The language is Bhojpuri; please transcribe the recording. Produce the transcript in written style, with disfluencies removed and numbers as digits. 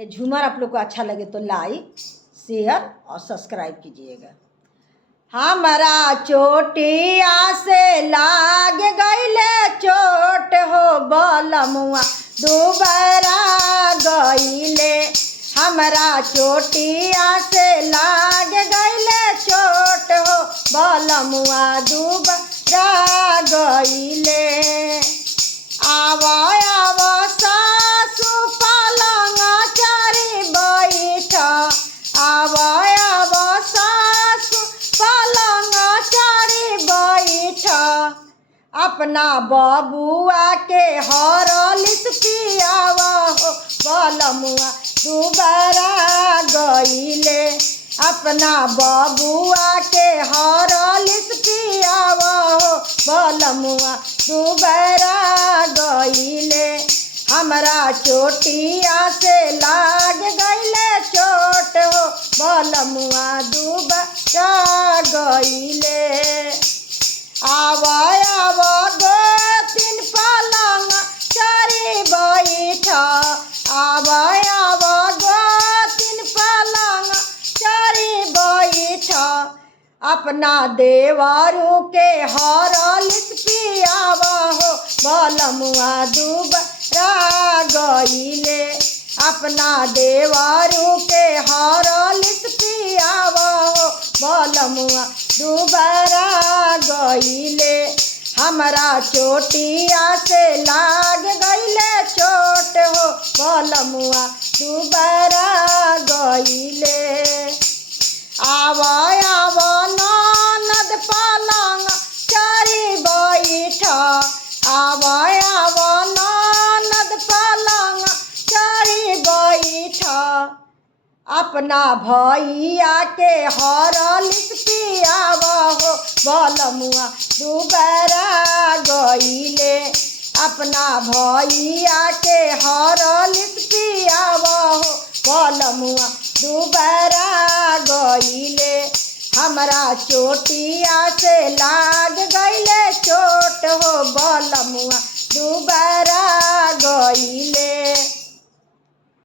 ये झूमर आप लोग को अच्छा लगे तो लाइक शेयर और सब्सक्राइब कीजिएगा। हमारा चोटिया से लाग गईले चोट हो बलमुआ दुबरा गईले। हमारा चोटिया से लाग गईले चोट हो बलमुआ दुबरा गईले। आवा आवा सासु पलंग चरी बैठ, आवा आवा सासु पलंग चरी बैठ। अपना बबुआ के हरलिस पियावा हो बलमुआ दुबरा गईले। अपना बबुआ के हरलिस पियावा हो बलमुआ दुबरा गईले। हमरा चोटिया से लाग गईले चोट हो बलमुआ दुबरा गईले। आवा आवा गोतिन पलंग चरी बैठ, आवा आवा गोतिन पलंग चरी बैठ। अपना देवरू के हरलिस पियावा हो बलमुआ दुबरा गईले। अपना देवरू के हरलिस पियावा हो बलमुआ दुबरा गईले। हमरा चोटिया से लाग गईले चोट हो बलमुआ दुबरा गईले। आवा आवा ननद पलंग चरी बैठ, आवा आवा ननद पलंग चरी बैठ। अपना भैया के हरलिस पियावा हो बलमुआ दुबरा गईले। अपना भैया के हरलिस पियावा हो बलमुआ दुबरा गईले। हमरा चोटिया से लाग गईले चोट हो बलमुआ दुबरा